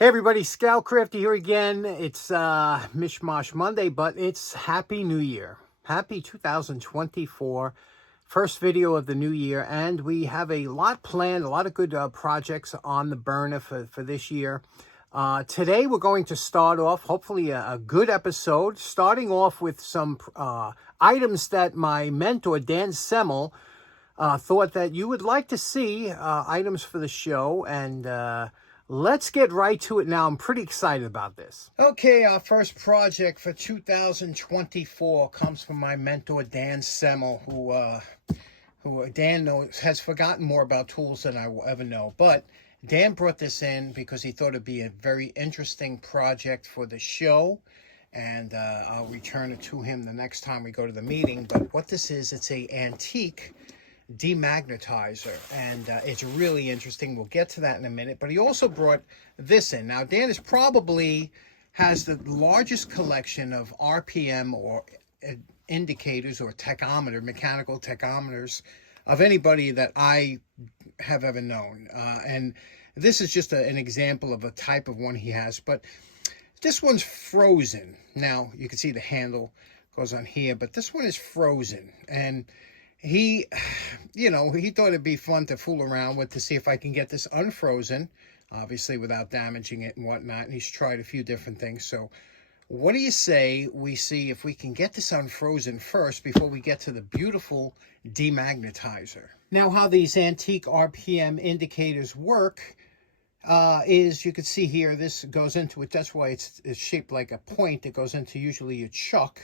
Hey everybody, Scoutcrafty here again. It's Mishmash Monday, but it's Happy New Year. Happy 2024. First video of the new year, and we have a lot planned, a lot of good projects on the burner for this year. Today we're going to start off, hopefully a good episode, starting off with some items that my mentor, Dan Semel, thought that you would like to see, items for the show, and let's get right to it now. I'm pretty excited about this. Okay, our first project for 2024 comes from my mentor, Dan Semel, who Dan has forgotten more about tools than I will ever know. But Dan brought this in because he thought it'd be a very interesting project for the show. And I'll return it to him the next time we go to the meeting. But what this is, it's a antique Demagnetizer, and it's really interesting. We'll get to that in a minute. But he also brought this in. Now, Dan has the largest collection of RPM or indicators or mechanical tachometers of anybody that I have ever known. And this is just an example of a type of one he has. But this one's frozen. Now, you can see the handle goes on here, but this one is frozen. And he thought it'd be fun to fool around with to see if I can get this unfrozen, obviously without damaging it and whatnot. And he's tried a few different things. So what do you say we see if we can get this unfrozen first before we get to the beautiful Demagnetizer? Now, how these antique RPM indicators work is, you can see here, this goes into it. That's why it's shaped like a point. It goes into usually a chuck.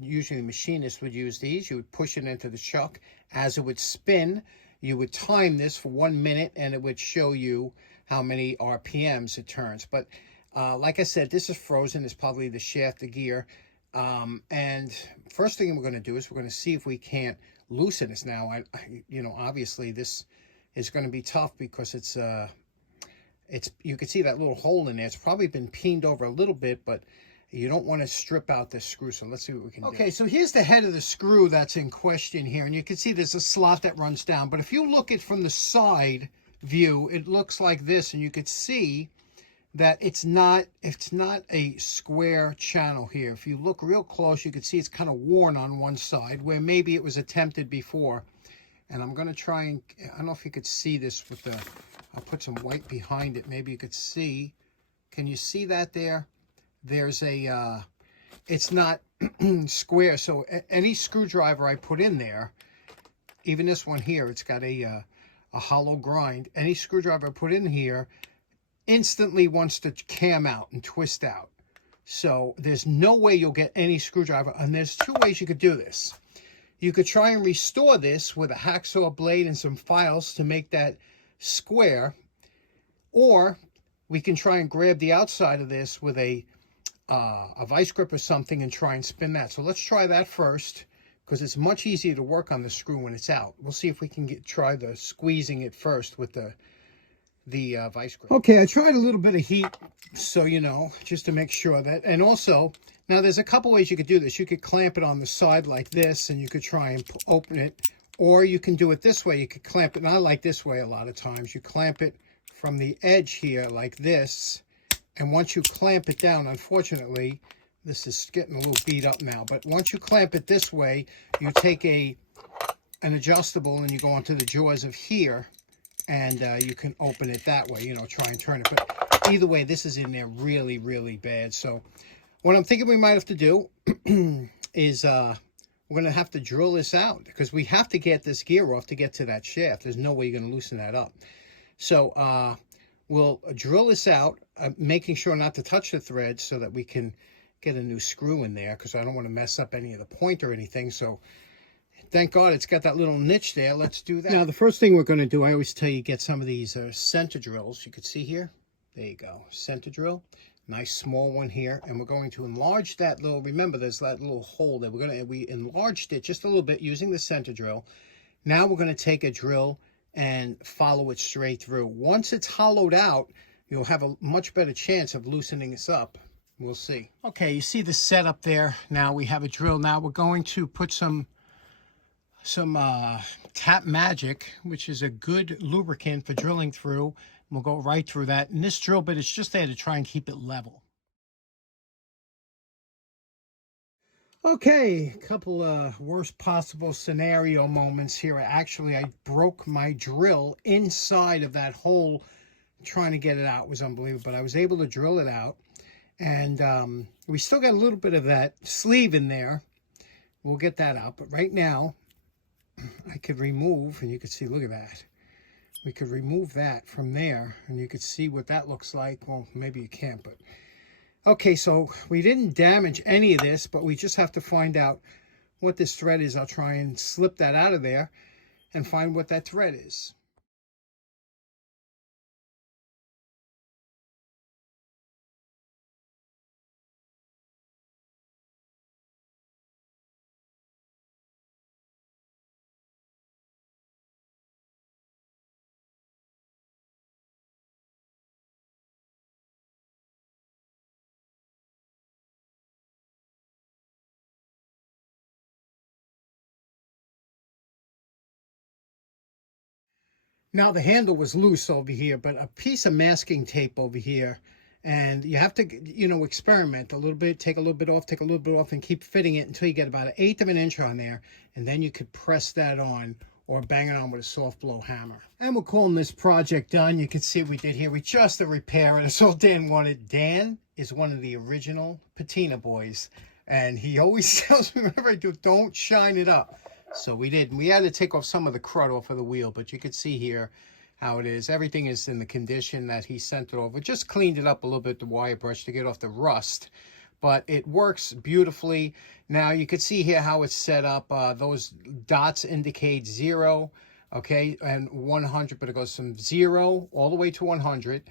Usually machinists would use these. You would push it into the chuck. As it would spin, you would time this for 1 minute, and it would show you how many RPMs it turns. But like I said, this is frozen. It's probably the shaft, the gear. And first thing we're going to do is we're going to see if we can't loosen this. Now, obviously this is going to be tough because you can see that little hole in there. It's probably been peened over a little bit, but you don't want to strip out this screw. So let's see what we can do. Okay, so here's the head of the screw that's in question here. And you can see there's a slot that runs down. But if you look at from the side view, it looks like this. And you could see that it's not a square channel here. If you look real close, you can see it's kind of worn on one side where maybe it was attempted before. And I'm going to try and, I don't know if you could see this with the, I'll put some white behind it. Maybe you could see. Can you see that there? There's a, it's not square. So any screwdriver I put in there, even this one here, it's got a hollow grind. Any screwdriver I put in here instantly wants to cam out and twist out. So there's no way you'll get any screwdriver. And there's two ways you could do this. You could try and restore this with a hacksaw blade and some files to make that square, or we can try and grab the outside of this with a vice grip or something and try and spin that. So let's try that first, because it's much easier to work on the screw when it's out. We'll see if we can try the squeezing it first with the vice grip. Okay, I tried a little bit of heat, so just to make sure that, and also, now there's a couple ways you could do this. You could clamp it on the side like this, and you could try and open it, or you can do it this way. You could clamp it, and I like this way a lot of times. You clamp it from the edge here like this, and once you clamp it down, unfortunately, this is getting a little beat up now, but once you clamp it this way, you take an adjustable and you go onto the jaws of here, and you can open it that way, try and turn it. But either way, this is in there really, really bad. So what I'm thinking we might have to do is we're going to have to drill this out, because we have to get this gear off to get to that shaft. There's no way you're going to loosen that up. So we'll drill this out, making sure not to touch the thread so that we can get a new screw in there, because I don't want to mess up any of the point or anything. So thank God it's got that little niche there. Let's do that. Now, the first thing we're going to do, I always tell you, get some of these center drills. You can see here. There you go. Center drill. Nice small one here. And we're going to enlarge that little, remember there's that little hole there. We enlarged it just a little bit using the center drill. Now we're going to take a drill and follow it straight through. Once it's hollowed out, you'll have a much better chance of loosening this up. We'll see. Okay, you see the setup there. Now we have a drill. Now we're going to put some Tap Magic, which is a good lubricant for drilling through. We'll go right through that. And this drill bit is just there to try and keep it level. Okay, a couple of worst possible scenario moments here. Actually, I broke my drill inside of that hole. Trying to get it out was unbelievable, but I was able to drill it out. And we still got a little bit of that sleeve in there. We'll get that out. But right now, I could remove, and you could see, look at that. We could remove that from there, and you could see what that looks like. Well, maybe you can't, but... Okay, so we didn't damage any of this, but we just have to find out what this thread is. I'll try and slip that out of there and find what that thread is. Now the handle was loose over here, but a piece of masking tape over here, and you have to, you know, experiment a little bit, take a little bit off, take a little bit off, and keep fitting it until you get about 1/8 of an inch on there, and then you could press that on or bang it on with a soft blow hammer. And we're calling this project done. You can see what we did here. We just a repair, and it's all Dan wanted. Dan is one of the original patina boys, and he always tells me whenever I do, don't shine it up. So we did. We had to take off some of the crud off of the wheel, but you could see here how it is. Everything is in the condition that he sent it over. Just cleaned it up a little bit, the wire brush, to get off the rust. But it works beautifully. Now you could see here how it's set up. Those dots indicate 0, okay, and 100, but it goes from 0 all the way to 100.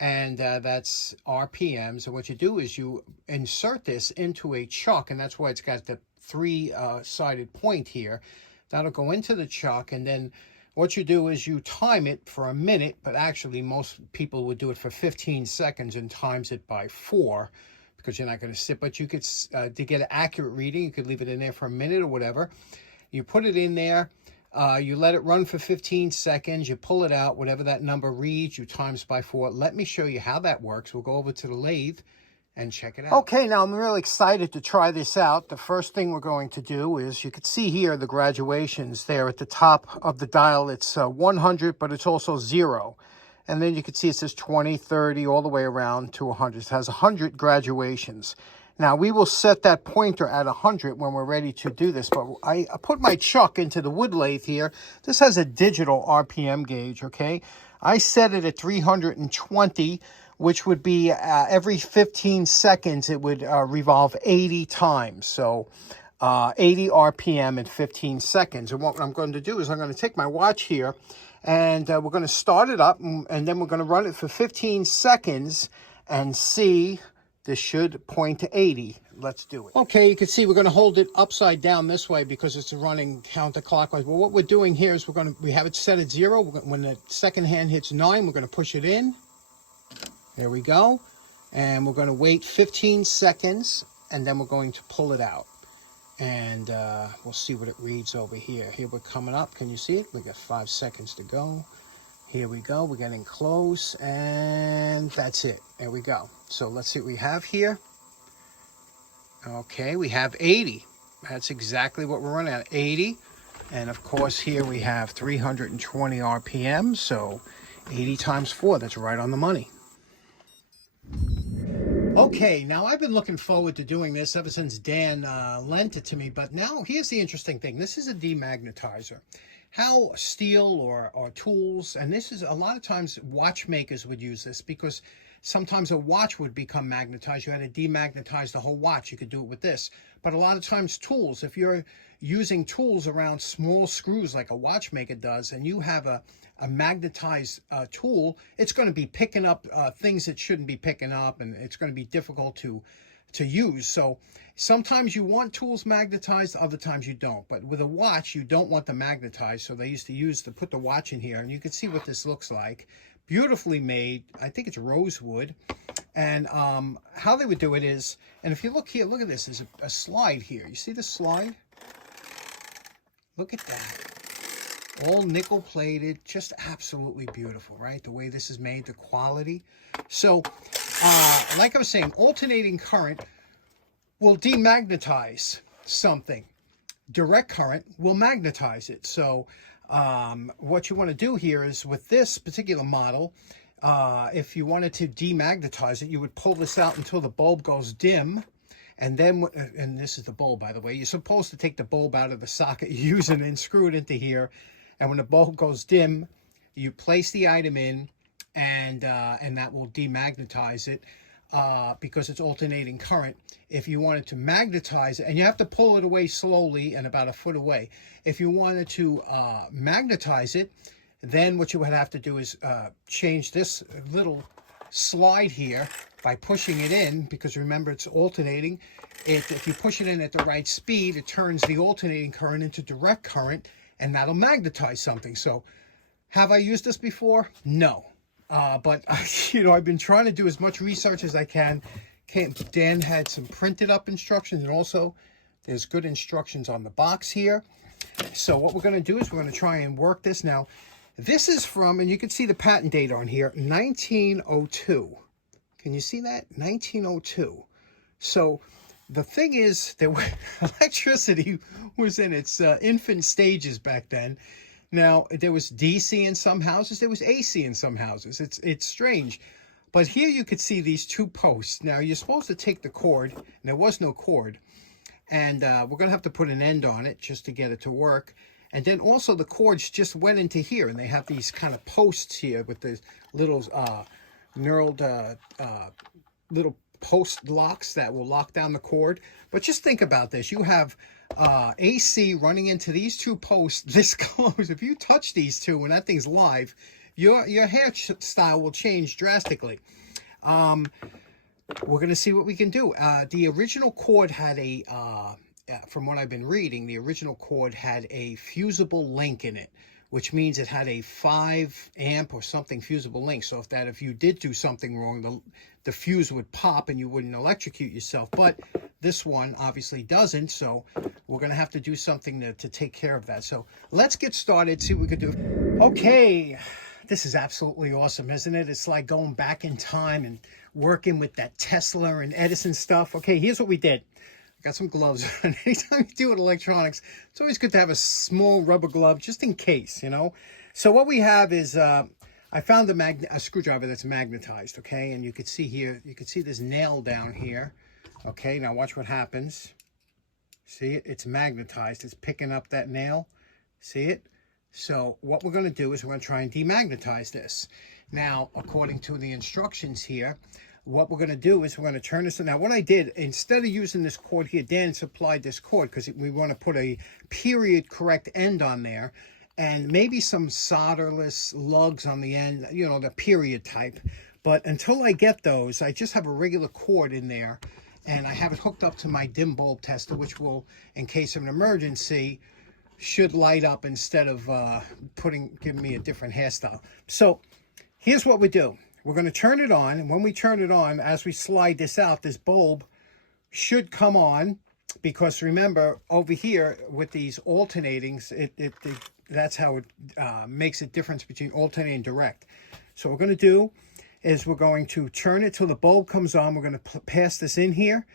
And that's RPMs. And what you do is you insert this into a chuck, and that's why it's got the 3-sided point here. That'll go into the chuck, and then what you do is you time it for a minute, but actually most people would do it for 15 seconds and times it by 4 because you're not going to sit. But you could, to get an accurate reading, you could leave it in there for a minute or whatever. You put it in there, you let it run for 15 seconds, you pull it out, whatever that number reads, you times by 4. Let me show you how that works. We'll go over to the lathe and check it out. Okay, now I'm really excited to try this out. The first thing we're going to do is, you can see here the graduations there at the top of the dial. It's 100, but it's also 0. And then you can see it says 20, 30, all the way around to 100. It has 100 graduations. Now, we will set that pointer at 100 when we're ready to do this, but I put my chuck into the wood lathe here. This has a digital RPM gauge, okay? I set it at 320, which would be every 15 seconds, it would revolve 80 times. So 80 RPM in 15 seconds. And what I'm going to do is I'm going to take my watch here, and we're going to start it up, and then we're going to run it for 15 seconds and see. This should point to 80. Let's do it. Okay, you can see we're going to hold it upside down this way because it's running counterclockwise. Well, what we're doing here is we have it set at 0. When the second hand hits 9, we're going to push it in. There we go. And we're going to wait 15 seconds, and then we're going to pull it out. And we'll see what it reads over here. Here we're coming up. Can you see it? We got 5 seconds to go. Here we go. We're getting close, and that's it. There we go. So let's see what we have here. Okay, we have 80. That's exactly what we're running at, 80. And of course, here we have 320 RPM. So 80 times 4, that's right on the money. Okay, now I've been looking forward to doing this ever since Dan lent it to me, but now here's the interesting thing. This is a demagnetizer. How steel or tools, and this is a lot of times watchmakers would use this because sometimes a watch would become magnetized. You had to demagnetize the whole watch. You could do it with this. But a lot of times tools, if you're using tools around small screws like a watchmaker does, and you have a magnetized tool, it's going to be picking up things it shouldn't be picking up, and it's going to be difficult to use. So sometimes you want tools magnetized, other times you don't. But with a watch, you don't want them magnetized. So they used to put the watch in here, and you can see what this looks like. Beautifully made. I think it's rosewood. And how they would do it is, and if you look here, look at this. There's a slide here. You see the slide? Look at that. All nickel plated, just absolutely beautiful, right? The way this is made, the quality. So, like I was saying, alternating current will demagnetize something. Direct current will magnetize it. So what you want to do here is with this particular model, if you wanted to demagnetize it, you would pull this out until the bulb goes dim. And then, and this is the bulb, by the way, you're supposed to take the bulb out of the socket you're using and screw it into here. And when the bulb goes dim, you place the item in, and that will demagnetize it because it's alternating current. If you wanted to magnetize it, and you have to pull it away slowly and about a foot away. If you wanted to magnetize it, then what you would have to do is change this little slide here by pushing it in, because remember it's alternating. If you push it in at the right speed, it turns the alternating current into direct current, and that'll magnetize something. So have I used this before? No. But I've been trying to do as much research as I can. Dan had some printed up instructions, and also there's good instructions on the box here. So what we're going to do is we're going to try and work this. Now, this is from, and you can see the patent date on here, 1902. Can you see that? 1902. So the thing is, electricity was in its infant stages back then. Now, there was DC in some houses, there was AC in some houses. It's strange. But here you could see these two posts. Now, you're supposed to take the cord, and there was no cord. And we're going to have to put an end on it just to get it to work. And then also the cords just went into here, and they have these kind of posts here with the little knurled little post locks that will lock down the cord. But just think about this. You have AC running into these two posts this close. If you touch these two when that thing's live, your hairstyle will change drastically. We're going to see what we can do. The original cord had a, from what I've been reading, the original cord had a fusible link in it, which means it had a 5 amp or something fusible link. So if you did do something wrong, the fuse would pop and you wouldn't electrocute yourself. But this one obviously doesn't, so we're going to have to do something to take care of that. So let's get started, see what we can do. Okay, this is absolutely awesome, isn't it? It's like going back in time and working with that Tesla and Edison stuff. Okay, here's what we did. I got some gloves on. Anytime you deal with electronics, it's always good to have a small rubber glove just in case, So what we have is, I found a screwdriver that's magnetized, okay? And you can see here, you can see this nail down here. Okay, now watch what happens. See it? It's magnetized. It's picking up that nail. See it? So what we're going to do is we're going to try and demagnetize this. Now, according to the instructions here, what we're going to do is we're going to turn this. Now, what I did, instead of using this cord here, Dan supplied this cord because we want to put a period correct end on there, and maybe some solderless lugs on the end, the period type. But until I get those, I just have a regular cord in there, and I have it hooked up to my dim bulb tester, which will, in case of an emergency, should light up instead of giving me a different hairstyle. So here's what we do. We're going to turn it on, and when we turn it on, as we slide this out, this bulb should come on, because remember, over here with these alternatings, that's how it makes a difference between alternating and direct. So what we're going to do is we're going to turn it till the bulb comes on. We're going to pass this in here,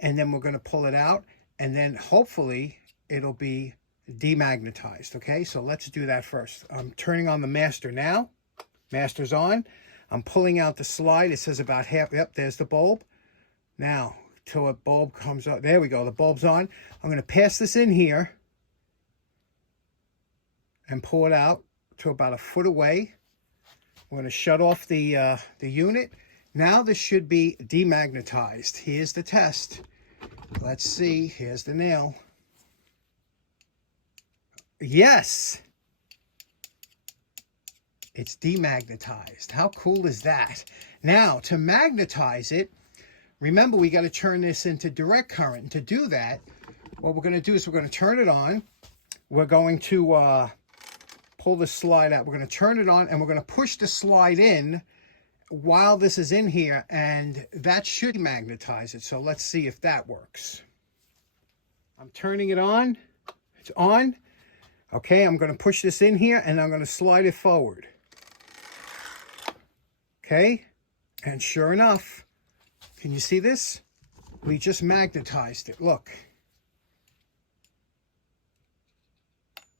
and then we're going to pull it out, and then hopefully it'll be demagnetized. Okay, so let's do that first. I'm turning on the master now. Master's on. I'm pulling out the slide. It says about half. Yep, there's the bulb. Now, till a bulb comes up. There we go. The bulb's on. I'm going to pass this in here and pull it out to about a foot away. We're going to shut off the unit. Now this should be demagnetized. Here's the test. Let's see. Here's the nail. Yes! It's demagnetized. How cool is that? Now, to magnetize it, remember we got to turn this into direct current. And to do that, what we're going to do is we're going to turn it on. We're going to pull the slide out. We're going to turn it on, and we're going to push the slide in while this is in here, and that should magnetize it. So let's see if that works. I'm turning it on. It's on. Okay, I'm going to push this in here and I'm going to slide it forward. Okay, and sure enough, can you see this? We just magnetized it. Look.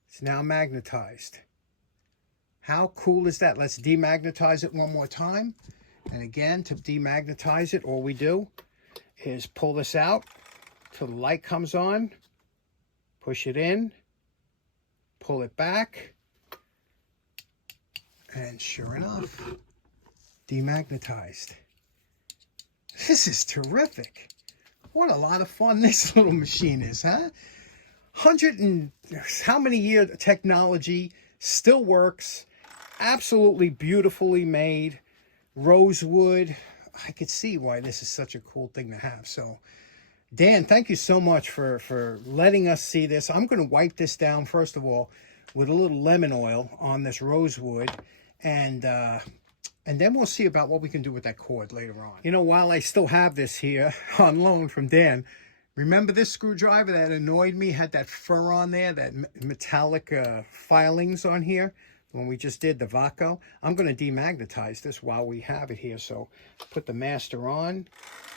It's now magnetized. How cool is that? Let's demagnetize it one more time. And again, to demagnetize it, all we do is pull this out till the light comes on, push it in, pull it back, and sure enough, demagnetized. This is terrific. What a lot of fun this little machine is, huh? 100 and how many years technology, still works, absolutely beautifully made, rosewood. I could see why this is such a cool thing to have. So Dan, thank you so much for letting us see this. I'm going to wipe this down first of all with a little lemon oil on this rosewood, and then we'll see about what we can do with that cord later on. You know, while I still have this here on loan from Dan, remember this screwdriver that annoyed me, had that fur on there, that metallic filings on here when we just did the Vaco? I'm going to demagnetize this while we have it here. So put the master on,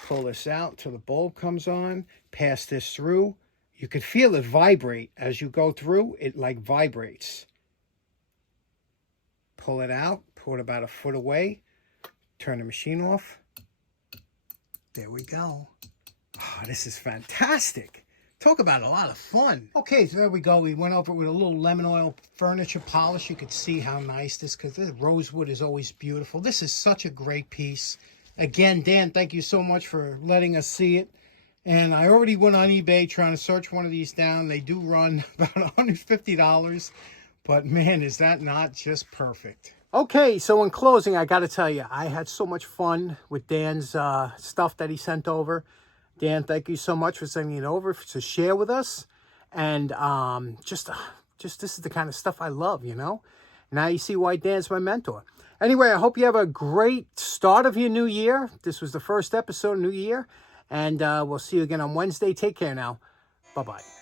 pull this out till the bulb comes on, pass this through. You could feel it vibrate as you go through. It like vibrates. Pull it out, pull it about a foot away, turn the machine off. There we go. Oh, this is fantastic. Talk about a lot of fun. Okay, so there we go. We went over it with a little lemon oil furniture polish. You could see how nice this, because the rosewood is always beautiful. This is such a great piece. Again, Dan, thank you so much for letting us see it. And I already went on eBay trying to search one of these down. They do run about $150. But man, is that not just perfect. Okay, so in closing, I got to tell you, I had so much fun with Dan's stuff that he sent over. Dan, thank you so much for sending it over to share with us. And just this is the kind of stuff I love, you know. Now you see why Dan's my mentor. Anyway, I hope you have a great start of your new year. This was the first episode of New Year. And we'll see you again on Wednesday. Take care now. Bye-bye.